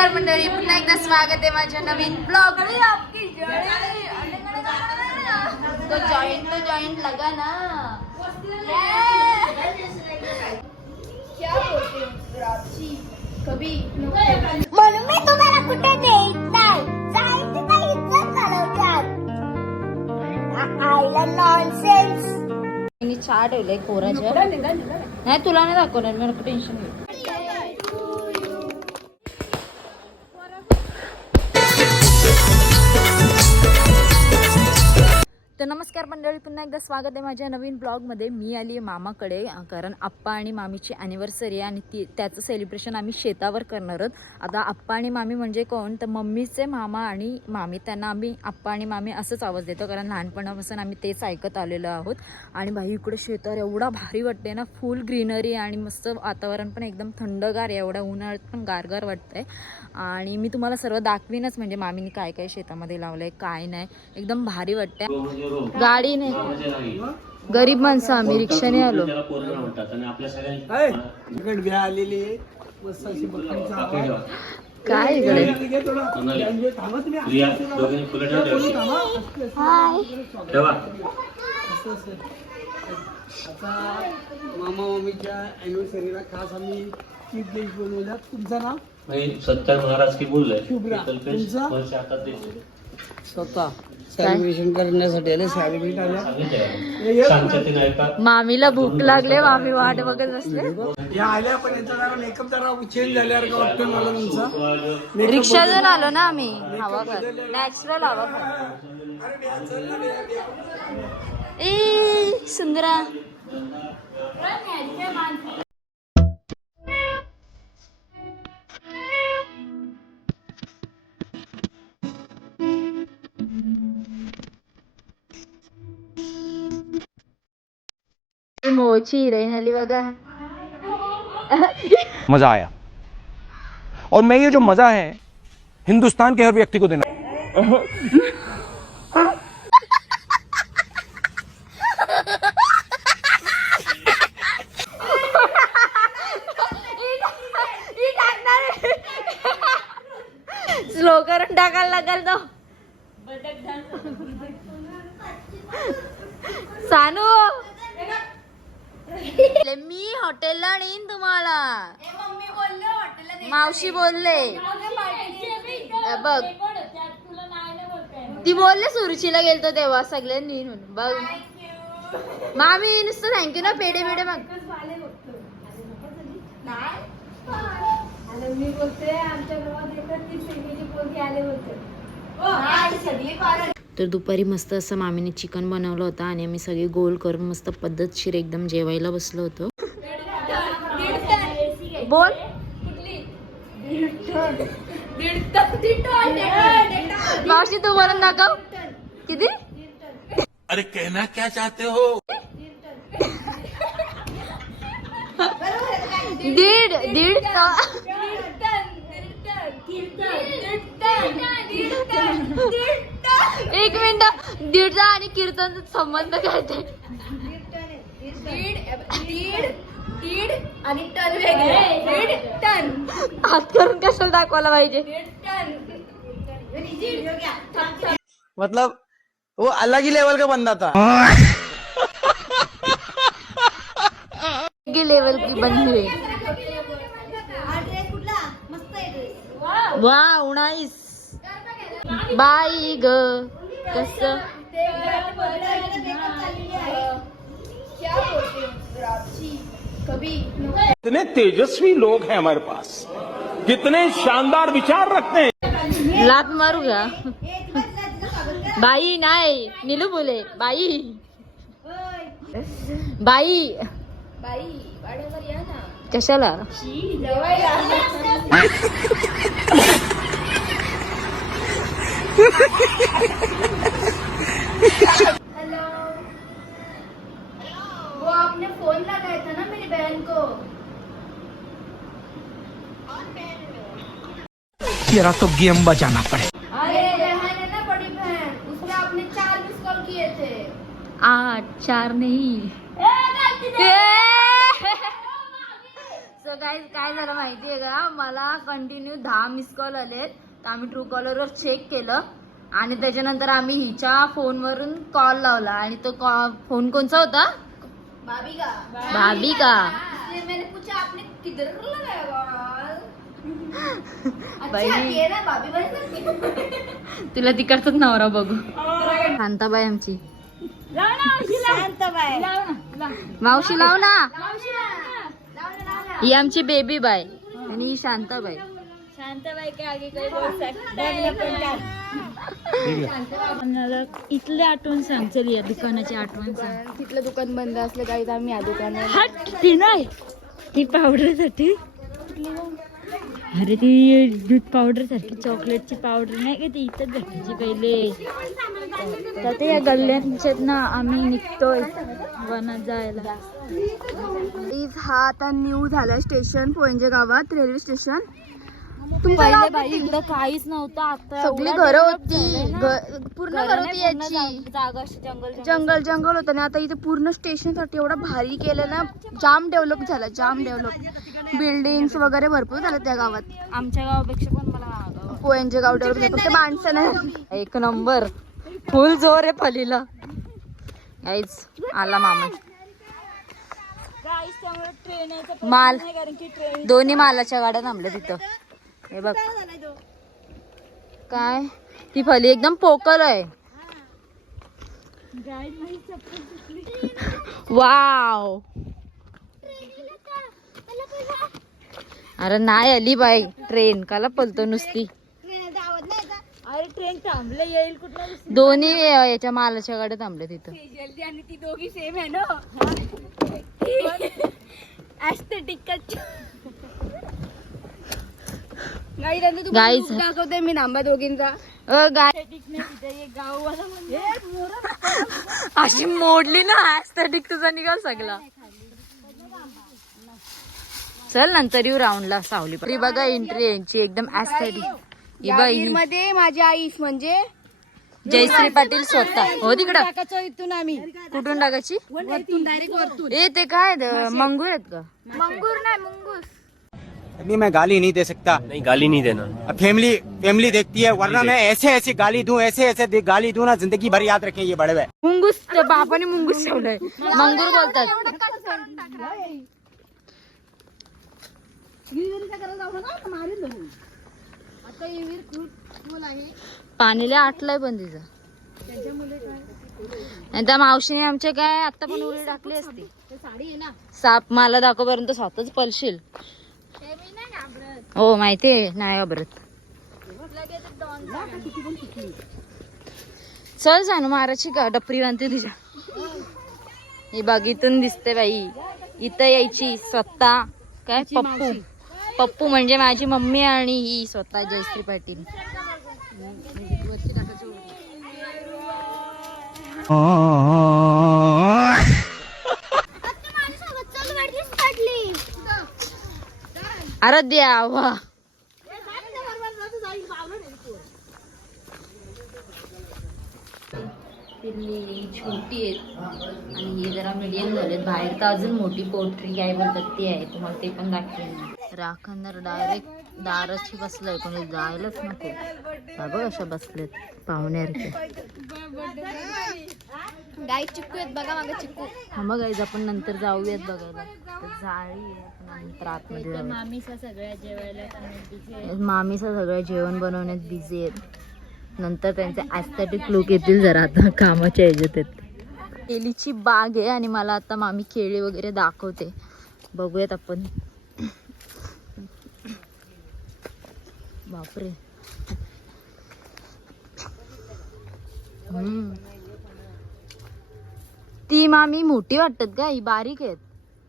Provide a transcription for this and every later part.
नमस्कार मंडळी, पुन्हा एकदा स्वागत आहे माझ्या नवीन ब्लॉग. तो जॉइंट लगा ना. म्हणून मी तुम्हाला कुठे नेत नाही. जायचं तर इथंच चालवतात. आईला नॉनसेन्स. मी चहा ठेवलंय कोराच्या. नाही तुला नाही दाखवणार, मला टेन्शन नाही. तर नमस्कार मंडळी, पुन्हा एकदा स्वागत आहे माझ्या नवीन ब्लॉगमध्ये. मी आली आहे मामाकडे, कारण आप्पा आणि मामीची ॲनिव्हर्सरी आहे आणि त्याचं सेलिब्रेशन आम्ही शेतावर करणार आहोत. आता आप्पा आणि मामी म्हणजे कोण, तर मम्मीचे मामा आणि मामी, त्यांना आम्ही आप्पा आणि मामी असंच आवाज देतो, कारण लहानपणापासून आम्ही तेच ऐकत आलेलो आहोत. आणि भाई इकडे शेतावर एवढा भारी वाटते ना, फुल ग्रीनरी आणि मस्त वातावरण पण एकदम थंडगार आहे. एवढ्या उन्हाळ्यात पण गारगार वाटतंय. आणि मी तुम्हाला सर्व दाखवीनच, म्हणजे मामीने काय काय शेतामध्ये लावलंय काय नाही, एकदम भारी वाटतंय. गाडी नाही, गरीब माणसं आम्ही, रिक्षाने आलो. काय इकडे मामा मामीच्या अॅनिव्हर्सरीला खास आम्ही चीफ डिश बनवल्या. तुमचं नाव? सत्तर महाराज की बोल स्वतः सेलिब्रेशन करण्यासाठी आले. सेलिब्रेट आल्या. मामीला भूक लागले, मामी वाट बघत बसले. या आल्या, पण याचा जरा मेकअप जरा चेंज झाल्यावर का वाटतं मला तुमचा. रिक्षातून आलो ना आम्ही, हवा खात, नॅचरल हवा खात. ए सुंदरा, मोची हिरोईन आली बघा. मजा आया और मैं ये जो मजा है हिंदुस्तान के हर व्यक्ति को देना. स्लो करून टाकायला लागल तो. सानू मी हॉटेलला नेईन तुम्हाला. मावशी बोलले बघ, ती बोलले सुरुचीला गेलतो तेव्हा सगळ्यांनी नेऊन बघ. मामी नुसतं थँक्यू ना, पेढे पेढे मग. मी बोलते आमच्या गावात एकच ती सिंगीची पोरगी आले होते. तर दुपारी मस्त असं मामीने चिकन बनवलं होतं आणि आम्ही सगळे गोल करून मस्त पद्धतशीर एकदम जेवायला बसलो होतो. बोल. मावशी तू बोलून दाखव किती. अरे कहना क्या चाहते हो. दीड एक मिनिट, दीडचा आणि कीर्तनचा संबंध काय ते. दीड आणि टन वेगळे. दीड टन हात करून कशाला दाखवायला पाहिजे. मतलब वो अलग ही लेवल का बंदा था. लेवल की बंदी आहे. वा नाईस. बाई ग कस कितने तेजस्वी लोग हैं हमारे पास, कितने शानदार विचार रखते हैं. लात मारू का. बाई नाही, नीलू बोले बाई. बाई वाड्यावर या ना. कशाला. हेलो, वो आपने फोन लगाया था ना मेरी बहन को. तेरा तो गेम बजाना पड़े. अरे बहन है ना, बड़ी बहन, उसमें आपने 4 मिस कॉल किए थे. 8 4 नहीं. सो काय झालं माहितीये का, मला कंटिन्यू 10 मिस कॉल आलेत. तर आम्ही ट्रू कॉलरवर चेक केलं आणि त्याच्यानंतर आम्ही हिच्या फोनवरून कॉल लावला आणि तो फोन कोणचा होता? भाभी का मैंने पूछा आपने किधर लगाया बाल? बाई. अच्छा ये ना भाभी बन तुला तिकडचाच नवरा बघू. शांताबाई आमची शांताबाई मावशी लाव ना. ही आमची बेबी बाय आणि ही शांताबाई. शांताबाई के आगे कोई बोल सकता है. इथले आठवण सांग. चल या दुकानाची आठवण सांग. तिथलं दुकान बंद असलं काही तर आम्ही या दुकानात हट ती नाही, ती पावडर साठी. अरे ती दूध पावडर सारखी चॉकलेटची पावडर नाही का, ती इथंच भेटायची पहिले. तर ते या गल्ल्यांच्यात ना आम्ही निघतोय वनात जायला. हा आता न्यू झाला स्टेशन पोंजे गावात रेल्वे स्टेशन. पहिले बाई इकडं काहीच नव्हतं. आता सगळी घरं होती, पूर्ण घर होती याची. जागा अशी जंगल जंगल जंगल होतं आणि आता इथे पूर्ण स्टेशन साठी एवढा भारी केलं ना. जाम डेव्हलप झाला, जाम डेव्हलप. बिल्डिंग्स वगैरे भरपूर झालं त्या गावात. आमच्या गावापेक्षा पण मला पोयंजे गाव डेव्हलप झालं, फक्त माणसं नाही. एक नंबर फुल जोर आहे फलीला. गाईच आला मामा. माल दोन्ही मालाच्या गाड्या थांबल्या तिथं. हे बघ काय ती फली एकदम पोकळ आहे. वाव. अरे नाही आली बाई ट्रेन, काला पलतो नुसती. अरे ट्रेन थांबले येईल कुठला. दोन्ही याच्या मालाच्या गाड्या थांबल्या तिथं. जल्दी आणि ती दोघी सेम आहे ना. ऍस्थेटिक गाईज दाखवते मी नांबा दोघींचा. गाय अशी मोडली ना ऍस्थेटिक तुझा निघाल सगळा. चल नंतर येऊ राऊंडला सावली. पण बघा एंट्री यांची एकदम ऍस्थेटिक. ही बाई मध्ये माझी आईस म्हणजे जयश्री पाटील स्वतः. हो तिकडं टाकायचं इथून आम्ही कुठून टाकायची? वरतून डायरेक्ट वरतून. ए ते काय मंगूर आहेत का? मंगूर नाही मुंगूस. अभी मैं गाली नहीं दे सकता. नहीं गाली नहीं देना. अब फैमिली देखती है, वरना मैं ऐसे गाली दूं, ऐसे गाली दूं ना, जिंदगी भर याद रखें ये बड़े हुए. मुंगूस बापाने मुंगूस ठेवलंय. मंगूर बोलतात. पाणीला आटलाय पण तिचा. आणि त्या मावशीने आमच्या काय आता पण उडी टाकली असती. साप मला दाखवपर्यंत स्वतःच पलशील. हो माहितीये नाही घाबरत. चल जाणू माराची का डपरी बांधते तुझ्या. ही बाग इथून दिसते बाई. इथं यायची स्वतः. काय पप्पू पप्पू म्हणजे माझी मम्मी आणि ही स्वतः जयश्री पाटील. अरे द्यावा. पिल्ली छोटी आहेत आणि ही जरा मीडियम झालेत. बाहेर तर अजून मोठी पोल्ट्री काय बोलतात ती आहे, तुम्हाला ते पण दाखवेन. राखणदार डायरेक्ट दाराची बसलाय, कोणी जायलाच नको. बघ अशा बसलेत पाहुण्यासारखे. गाई चिक्कू आहेत बघा मागे चिक्कू. हा मग गाईज आपण नंतर जाऊयात बघायला. जाळी आहे नंतर आतमध्ये जाऊया. मामीसा सगळ्या जेवण बनवण्यात बिझी आहेत. नंतर त्यांचे ॲस्थेटिक लुक येतील जरा आता कामाच्या ह्याच्यात आहेत. केळीची बाग आहे आणि मला आता मामी केळी वगैरे दाखवते. बघूयात आपण. बापरे. ती मामी मोठी वाटतात का? ही बारीक आहेत.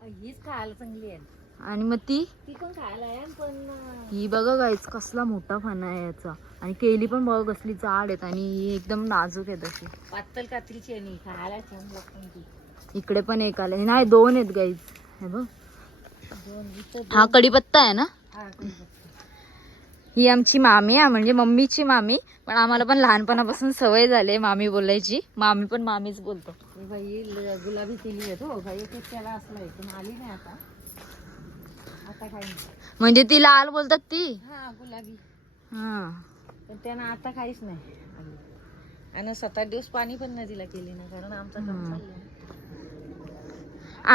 हीच खायला चांगली आहे. आणि मग ती पण खायला आहे पण ही बघा गाईच कसला मोठा फणा आहे याचा. आणि केली पण बघा कसली जाड आहेत आणि ही एकदम नाजूक आहेत अशी. पातळ कात्रीची आहे खायला छान लागते. इकडे पण एक आले नाही, दोन आहेत गाईज. हे बघ हा कढीपत्ता आहे ना. ही आमची मामी आहे, म्हणजे मम्मीची मामी. पण आम्हाला पण लहानपणापासून सवय झाली मामी बोलायची. मामी पण मामीच बोलतो. गुलाबी केली आहे तो भाई त्याला असलाय पण आली नाही आता आता खाईन. म्हणजे ती लाल बोलतात ती. हा गुलाबी. हा पण त्यानं आता काहीच नाही. आणि 7-8 दिवस पाणी पण नदीला केली ना, कारण आमचा काम चालला.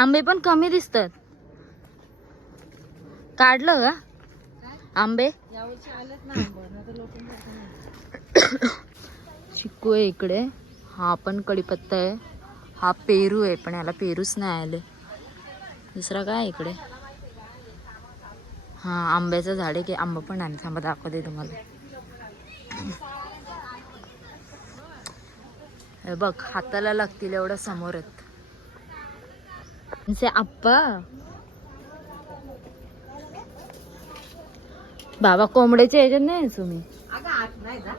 आंबे पण कमी दिसतात. काढलं का आंबे? यावर्षी आलेत ना आंबा, नाहीतर लोटून जायचं नाही. चिक्कू आहे इकडे. हा पण कढीपत्ता आहे. हा पेरू आहे, पण याला पेरूच नाही आले. दुसरा काय आहे इकडे? हा आंब्याचं झाड आहे की आंबा पण आहे. थांबा दाखवते तुम्हाला. हे बघ हाताला लागतील एवढं समोर आहेत. आप्पा बाबा कोंबड्याच्या ह्याच्यात नाही तुम्ही? अगं आत नाही जा.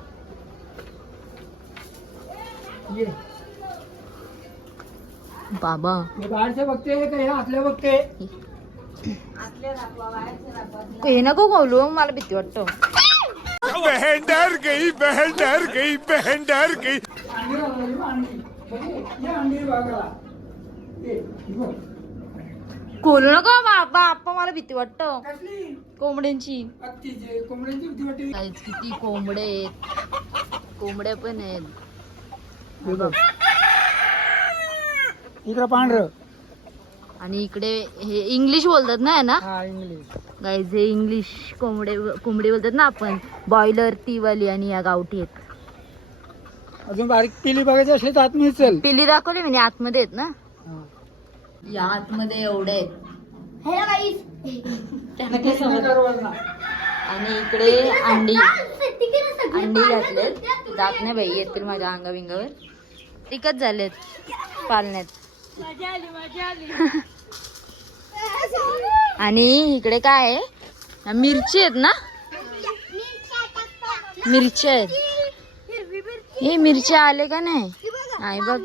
ये बाबा हे बाहेरचे बघते का हे आतल्या बघते? हे नको बोलू, मला भीती वाटतं. बहन डर गई, बहन डर गई, बहन डर गई. अंडी लावली, अंडी बघे, ये अंडी बघा. ये बघ. बोलू नको बाबा, आप्पा मला भीती वाटतं कसली कोंबड्यांची. अत्तीचे कोंबड्यांची भीती वाटते. काहीच किती कोंबडे आहेत. कोंबड्या पण आहेत. हे बघ. इकडं पांढरं. आणि इकडे हे इंग्लिश बोलतात ना, ना हा इंग्लिश. गाईज हे इंग्लिश कोंबडी बोलतात ना आपण. बॉयलर ती वाली आणि या गावठी आहेत. अजून बारीक पिली बघायची असली तर आतमध्ये चल. पिल्ली दाखवली म्हणजे आतमध्ये आहेत ना. हा. या आतमध्ये एवढे आहेत. त्यांना काय इकडे समजलं. करवलं ना. आणि इकडे अंडी घातलेत. जात नाही बाई, येतील माझ्या अंगाविंगावर. टिकत झालेत पालण्यात. आणि इकडे काय आहे? मिरची आहेत ना. मिरची आहेत. हे मिरची आले का नाही? नाही बघ.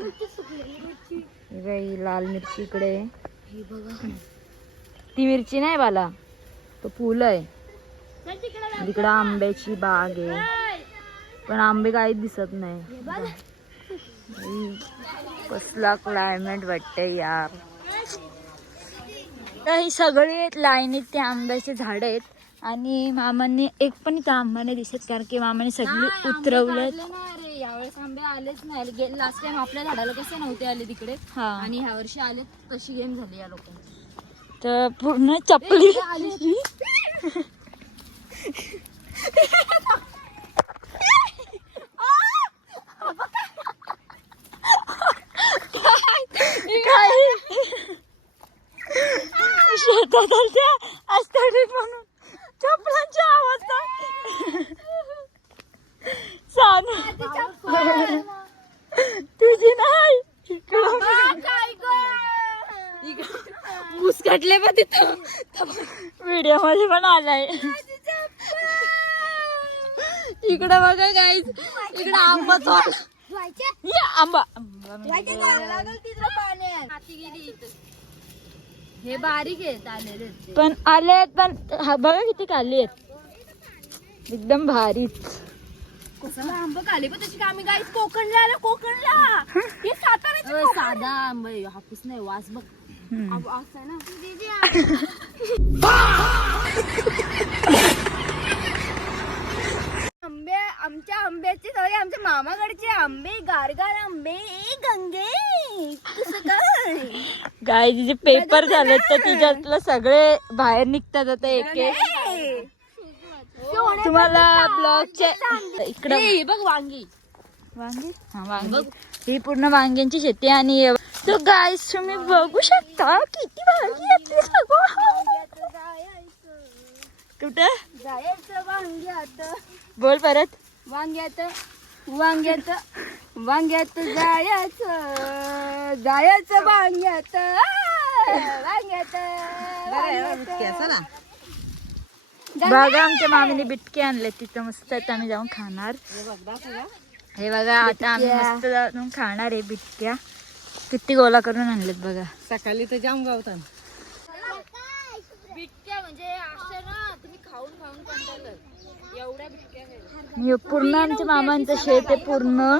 हे बाई लाल मिरची इकडे. ती मिरची नाही बाला, तो फुल आहे. इकडं आंब्याची बाग आहे, पण आंबे काहीच दिसत नाही. कसला क्लायमेट वाटतंय यार. काही सगळे लाईनीत ते आंब्याचे झाड आहेत. आणि मामांनी एक पण इथं आंबा नाही दिसत, कारण की मामाने सगळे उतरवलेत. यावेळेस आंबे आलेच नाही. लास्ट टाइम आपल्या झाडाला कसे नव्हते आले तिकडे, हा आणि ह्या वर्षी आले. तशी गेम झाली या लोकांची. तर पूर्ण चपली. शेतातल्या असताना म्हणून चपलांची अवस्था तुझी नाही. मुसकटले पण तिथं व्हिडिओ मध्ये पण आलाय. इकडं बघा गाईज, इकडं आंबा आंबा. हे बारीक आहेत आलेले. पण आले पण हा बघा किती खाली आहेत. एकदम भारीच. कसं आंबा खाली पण तशी आम्ही गाईस कोकणला आलो. कोकणला हे सातारा साधा आंबा आहे. हापूस नाही, वास बघ. वास आहे ना. आंबे आमच्या आंब्याचे सगळे आमच्या मामाकडचे आंबे, गारगार आंबे. गंगे कसं काय गाय तिचे पेपर झालेत तर तिच्यातलं सगळे बाहेर निघतात आता एक एक. तुम्हाला ब्लॉगच्या इकडे हे बघ वांगी. वांगी, हा वांगी. ही पूर्ण वांग्यांची शेती. आणि तो गाईस तुम्ही बघू शकता किती भारी आहे. कुठे जायचं वांग्यात, बोल परत. वांग्यात वांग्यात वांग्यात जायचं, जायचं वांग्यात, वांग्यात बघा आमच्या मामीने बिटके आणले तिथं मस्त आहेत. आम्ही जाऊन खाणार. हे बघा आता आम्ही मस्त जाऊन खाणार आहे बिटक्या. किती गोला करून आणलेत बघा. सकाळी तर जाम गावतात बिटक्या. म्हणजे असं ना तुम्ही खाऊन खाऊन कंटाळलं एवढ्या बिटक्या. पूर्ण आमच्या मामांचं शेत आहे पूर्ण.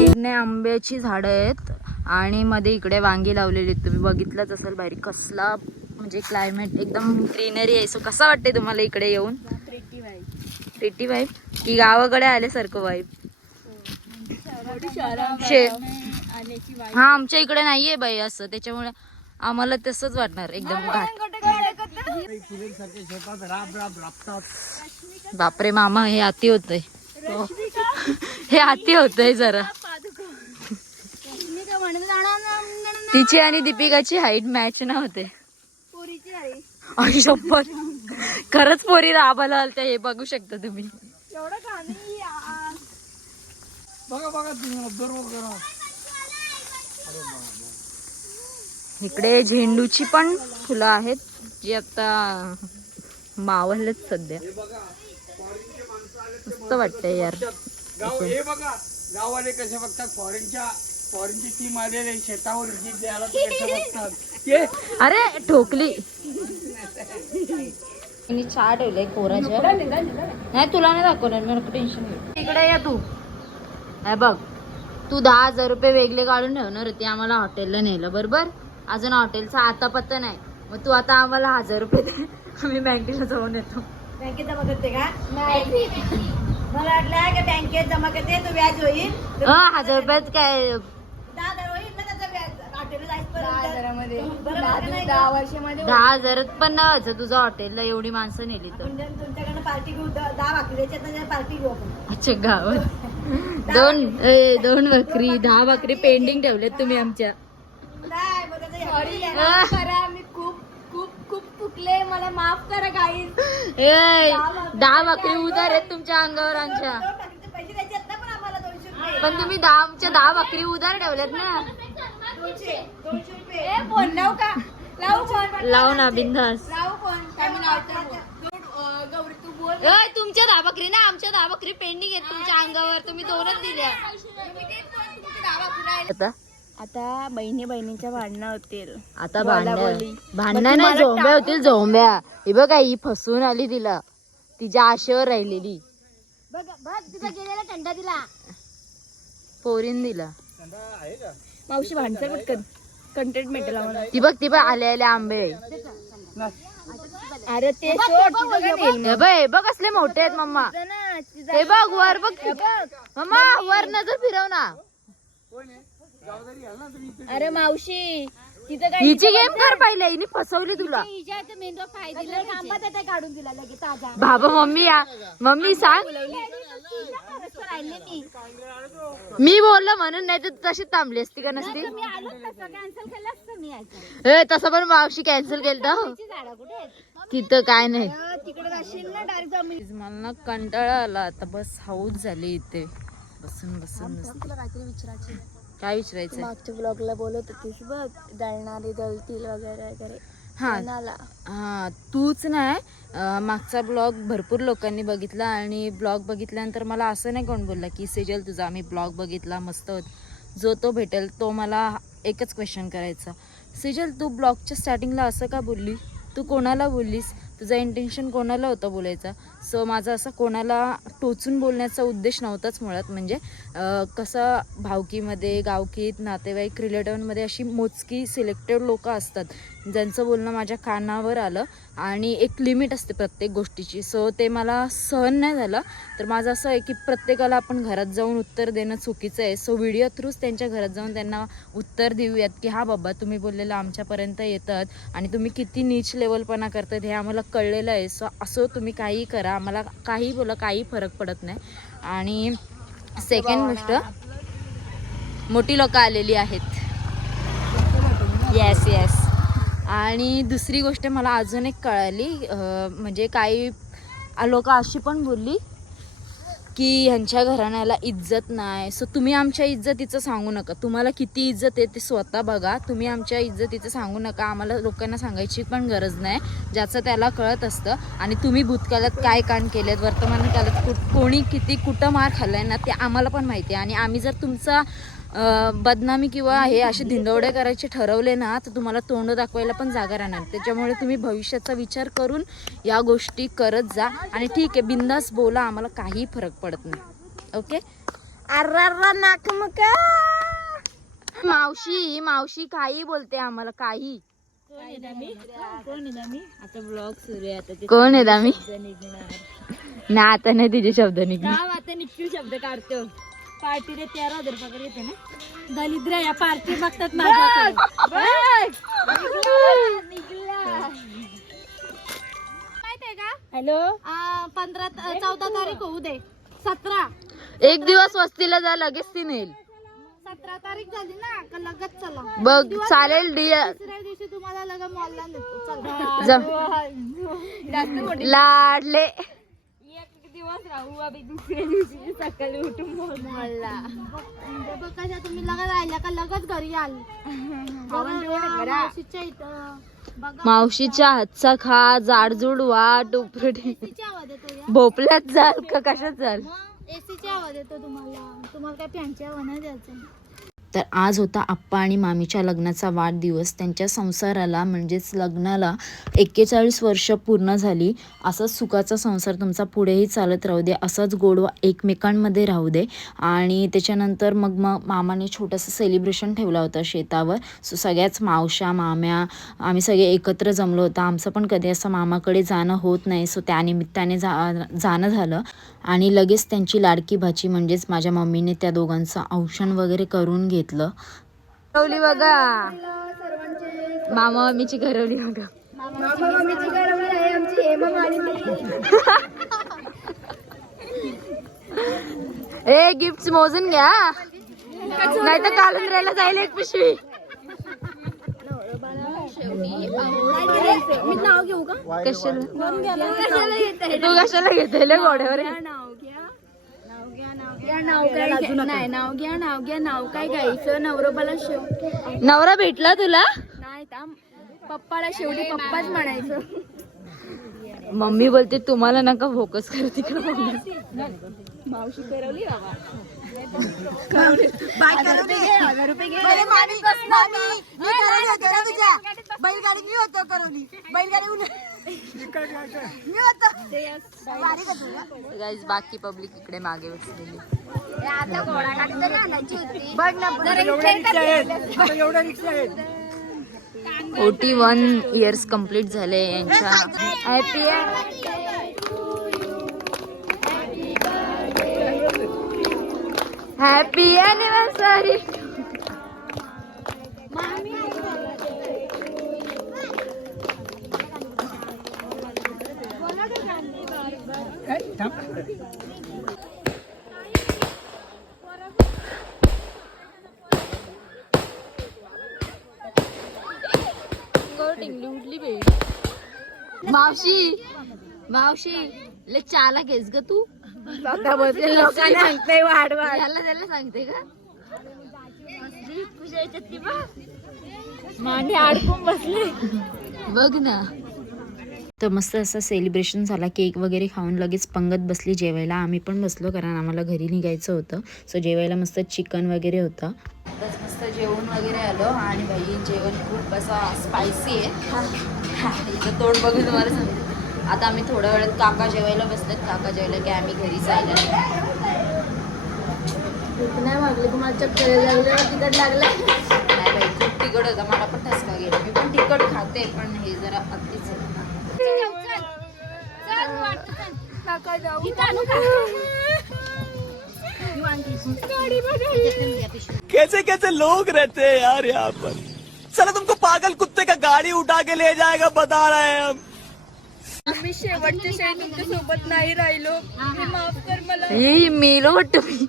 इकडे आंब्याची झाडं आहेत आणि मध्ये इकडे वांगी लावलेली आहेत. तुम्ही बघितलंच असेल बाहेर कसला म्हणजे क्लायमेट एकदम ग्रीनरी आहे. सो कसा वाटते तुम्हाला इकडे येऊन? प्रिटी वाईब की गावाकडे आल्यासारखं वाईब? हा आमच्या इकडे नाहीये बाई असं, त्याच्यामुळे आम्हाला तसंच वाटणार एकदम घाट. शेतात राब राब राबतात. बापरे मामा हे अति होतंय. हे अति होतंय जरा. तिची आणि दीपिकाची हाईट मॅच ना होते. शपथ खरंच पोरी राबाला आलत्या. हे बघू शकता तुम्ही. बघा बघा तुम्ही ऑब्झर्व करा. इकडे झेंडूची पण फुलं आहेत जी आता मावलच सध्या. मस्त वाटतंय यार. हे बघा गावाले कसे बघतात. फॉरेनची टीम आलेली शेतावर विजिट द्यायला ते कसे बघतात ते. अरे ठोकली. चहा ठेवलंय कोराच्या. नाही तुला नाही दाखवणार मी, नको टेन्शन घेऊ. इकडे या तू. हे बघ तू 10,000 रुपये वेगळे काढून ठेवणार होती आम्हाला हॉटेलला नेलं बरोबर. अजून हॉटेलचा आता पत्ता नाही. मग तू आता आम्हाला 1,000 रुपये दे. आम्ही बँकेला जाऊन येतो. बँकेत जमा करते का? नाही मला वाटलं की बँकेत जमा करते तो व्याज होईल. 1,000 रुपयात काय 10,000 होईल ना त्याचं व्याज. हॉटेलला जायचं 10,000 10,000 पण नाही व्हायचं तुझं हॉटेलला एवढी माणसं नेली तर. तुमच्याकडनं पार्टी घेऊ. 10 भाकरी द्यायच्या पार्टी घेऊ आपण. अच्छा गावात 2 बकरी 10 बकरी पेंडिंग ठेवलेत तुम्ही आमच्या. नाही मग त्याचं करा. मी खूप खूप खूप चुकले, मला माफ करा गाईज. 10 बकरी उधार आहेत तुमच्या अंगावर आमच्या. पैसे द्यायचे आहेत ना पण आम्हाला 200 रुपये. पण तुम्ही 10 बकरी उधार ठेवल्यात ना. 200 रुपये. फोन लावू का? लावू फोन? लाव ना बिंदास. लावू फोन? काय म्हणा गौरी तू बोल. तुमच्या 10 बकरी ना आमच्या 10 बकरी पेंडिंग आहेत तुमच्या अंगावर. तुम्ही 2च दिल्या. आता बहिणीच्या भांडणं होतील. आता भांडणं नाही झोंब्या होतील झोंब्या. हे बघा ही फसवून आली तिला. तिच्या आशेवर राहिलेली. बघ तुझा गेलेला थंडा दिला. पोरीन दिला. मावशी भांडतात पटकन. कंटेंट भेटेल आम्हाला. ती बघ आले आंबे. अरे ते सोड, तुझं काय नेल हे बघ असले मोठे आहेत मम्मा. ना. हे बघ वर बघ मम्मा. वर नजर फिरव ना. अरे मावशी तिचं काय हिची गेम कर पहिले. हिने फसवली तुला. काढून दिला लगेच ताजा. बाबा मम्मी सांग. मी बोललो म्हणून, नाही तर तशी थांबली असती का नसती. तसं पण मावशी कॅन्सल केलं तिथं काय नाही. तिकडे जाशील ना डायरेक्ट. मला ना कंटाळा आला आता. बस हाऊस झाली इथे बसून काहीतरी विचारायची. काय विचारायचं? मागच्या ब्लॉगला बोलत होतीस बघ, दळणारे दळतील वगैरे. हा तूच नाही. मागचा ब्लॉग भरपूर लोकांनी बघितला आणि ब्लॉग बघितल्यानंतर मला असं नाही कोण बोलला की सेजल तुझा आम्ही ब्लॉग बघितला मस्त होत. जो तो भेटेल तो मला एकच क्वेश्चन करायचा, सेजल तू ब्लॉगच्या स्टार्टिंगला असं का बोलली, तू कोणाला बोललीस, तुझा इंटेन्शन कोणाला होता बोलायचा. सो माझा असं कोणाला टोचून बोलण्याचा उद्देश नव्हताच मुळात. म्हणजे कसं भावकीमध्ये गावकीत नातेवाईक रिलेटिव्हमध्ये अशी मोजकी सिलेक्टेड लोकं असतात ज्यांचं बोलणं माझ्या कानावर आलं आणि एक लिमिट असते प्रत्येक गोष्टीची. सो ते मला सहन नाही झालं. तर माझं असं आहे की प्रत्येकाला आपण घरात जाऊन उत्तर देणं चुकीचं आहे. सो व्हिडिओ थ्रूच त्यांच्या घरात जाऊन त्यांना उत्तर देऊयात की हा बाबा तुम्ही बोललेलं आमच्यापर्यंत येतात आणि तुम्ही किती नीच लेवलपणा करतात हे आम्हाला कळलेलं आहे. सो असं तुम्ही काहीही करा, आम्हाला काही बोला, काही फरक पडत नाही. आणि सेकंड गोष्ट, मोठी लोकं आलेली आहेत. Yes yes. आणि दुसरी गोष्ट मला अजून एक कळाली, म्हणजे काही लोकं अशी पण बोलली की ह्यांच्या घराण्याला इज्जत नाही. सो तुम्ही आमच्या इज्जतीचं सांगू नका. तुम्हाला किती इज्जत आहे ते स्वतः बघा. तुम्ही आमच्या इज्जतीचं सांगू नका. आम्हाला लोकांना सांगायची पण गरज नाही. ज्याचं त्याला कळत असतं. आणि तुम्ही भूतकाळात काय कांड केलेत, वर्तमान काळात कोणी किती कुठं मार खाल्लाय ना ते आम्हाला पण माहिती आहे. आणि आम्ही जर तुमचा बदनामी किंवा हे असे धिंडवडे करायचे ठरवले ना तर तुम्हाला तोंड दाखवायला पण जागा राहणार. त्याच्यामुळे तुम्ही भविष्याचा विचार करून या गोष्टी करत जा. आणि ठीक आहे बिंदास बोला, आम्हाला काही फरक पडत नाही. ओके. अर्रा नाक मका मावशी काही बोलते आम्हाला काही. आता ब्लॉग सुरू आहे. आता कोण आहे आम्ही ना आता नाही तिचे शब्द निघणार. आता निश्चित शब्द काढतो. पार्टीला 13,000 पगार येते ना. दलिद्र या पार्टी बघतात माझ्याकडे. माहितीये का हॅलो 14 तारीख होऊ दे. 17 एक दिवस वस्तीला जा लगेच ती नेईल. 17 तारीख झाली ना का लगेच चला. बघ चालेल दुसऱ्या दिवशी तुम्हाला लगेच मॉलला नेतो. चला लाडले एक दिवस राहू आम्ही दुसऱ्या दिवशी सकाळी उठून मॉलला. म्हणजे बघ कशा तुम्ही लगेच राहिल्या का लगेच घरी आल. मावशीच्या इथं बघा मावशीच्या हातचा खा जाडजूड वाट उपरटी एसीचा आवाज येतो या. भोपल्यात जाल का कशात जाल. एसीचा आवाज येतो तुम्हाला काय फॅनच्या आवाज नाही द्यायचं. तर आज होता आप्पा आणि मामीच्या लग्नाचा वाढदिवस. त्यांच्या संसाराला म्हणजेच लग्नाला 41 वर्ष पूर्ण झाली. असाच सुखाचा संसार तुमचा पुढेही चालत राहू दे. असाच गोडवा एकमेकांमध्ये राहू दे. आणि त्याच्यानंतर मग मामाने छोटंसं सेलिब्रेशन ठेवला होता शेतावर. सो सगळ्याच मावश्या माम्या आम्ही सगळे एकत्र जमलो होतो. आमचं पण कधी असं मामाकडे जाणं होत नाही. सो त्यानिमित्ताने जाणं झालं. आणि लगेच त्यांची लाडकी भाची म्हणजेच माझ्या मम्मीने त्या दोघांचं औषण वगैरे करून घेतलं. घरवली बघा मामा मम्मीची घरवली बघा. ए गिफ्ट मोजून घ्या नाही तर कालंद्राला जाईल एक पिशवी. मी नाव घेऊ का? कशाला तू कशाला घेते घोड्यावर. नाव घ्या नाव काय घ्यायचं. नवरोबाला शेव नवरा भेटला तुला. नाही पप्पाला शेवटी पप्पाच म्हणायचं. मम्मी बोलते तुम्हाला नका फोकस कर तिकडे. मावशी करवली बाबा. बैलगाडी मी होतो करवली. बैलगाडी गाईज बाकी पब्लिक इकडे मागे बसलेली. आता घोडा गाडी तरी आणायची होती. बघ ना 41 इयर्स कंप्लीट झाले यांच्या. Happy anniversary. मावशी ले चाला घेस ग तू. लोकांना सांगते वाढ त्याला सांगते का मांडी अडकून बसले. बघ ना. तर मस्त असं सेलिब्रेशन झाला. केक वगैरे खाऊन लगेच पंगत बसली जेवायला. आम्ही पण बसलो कारण आम्हाला घरी निघायचं होतं. सो जेवायला मस्त चिकन वगैरे होतं. मस्त जेवण वगैरे आलं. आणि बाई जेवण खूप असा स्पायसी आहे. इथं तोंड बघून तुम्हाला सांगते. आता आम्ही थोड्या वेळात काका जेवायला बसलेत. काका जेवायला की आम्ही घरी जायला नाही वागले तुम्हाला चक्कर लागले तिकट लागला. नाही बाई खूप तिखट होता. मला पण ठसका गेला. मी पण तिखट खाते पण हे जरा अतिच आहे. कैसे कैसे लोग रहते हैं यार यहाँ पर. चलो तुमको पागल कुत्ते का गाड़ी उठा के ले जाएगा बता रहे हैं हम. आम्ही शेवटच्या शाळेत तुमच्या सोबत नाही राहिलो. माफ कर मला. हे मेलो वाटतं मी.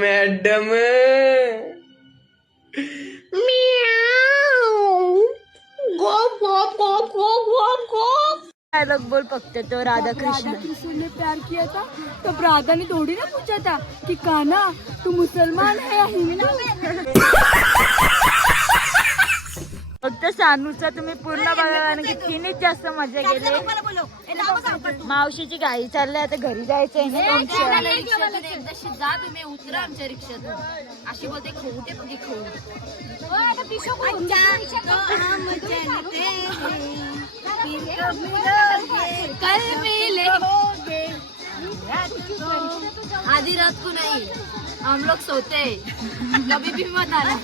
मॅडम डायलॉग बोल फक्त तो राधाकृष्ण. कृष्ण ने प्यार किया था तो राधा ने थोड़ी ना पूछा था कि कान्हा तू मुसलमान है या हिंदू. फक्त सानूचा तुम्ही पूर्ण बघा कारण की तिनेच जास्त मजा केली. मावशीची गाडी चालली आता घरी जायचं आहे ना तुमच्या. एकदाशी जा तुम्ही उतरा आमच्या रिक्षातून. अशी बोलते खाऊ ते बघी खाऊ. आधी रात को नहीं, हम लोग सोते कभी भी मत आना,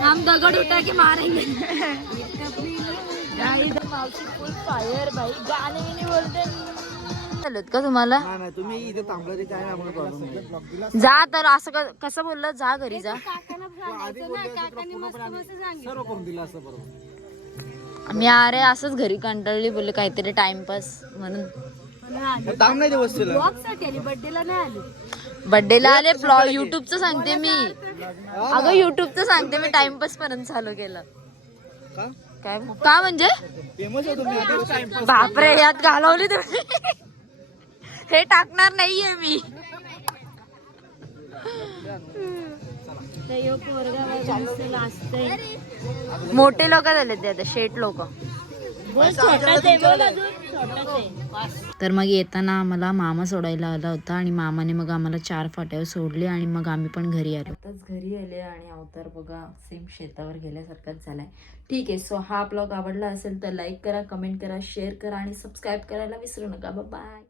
हम दगड उठा के मारेंगे. फुल फायर भाई, गाणे नाही बोलते चालत का तुम्हाला? तुम्ही इथे थांबला तरी काय आम्हाला प्रॉब्लेम नाही. जा तर असं कसं बोललं, जा घरी जा. सर्व करून दिलं असं बरोबर. मी अरे असंच घरी कंटाळली, बोलले काहीतरी टाइमपास म्हणून. थांब नाही दिवस तिला. बर्थडेला नाही आली. बर्थडेला आले. युट्यूबचं सांगते मी, अगं युट्यूबचं सांगते मी, टाइमपास पर्यंत चालू केलं. काय का म्हणजे फेमस आहे तुम्ही. बापरे, यात घालवली तुम्ही. हे टाकणार नाहीये मी. मोठे लोक झाले ते आता, शेट लोक. तर मग येताना आम्हाला मामा सोडायला आला होता आणि मामाने मग आम्हाला 4 फाट्यावर सोडले आणि मग आम्ही पण घरी आलो. आताच घरी आले आणि अवतार बघा सेम शेतावर गेल्यासारखाच झालाय. ठीक आहे, सो हा ब्लॉग आवडला असेल तर लाईक करा, कमेंट करा, शेअर करा आणि सबस्क्राईब करायला विसरू नका. बाय.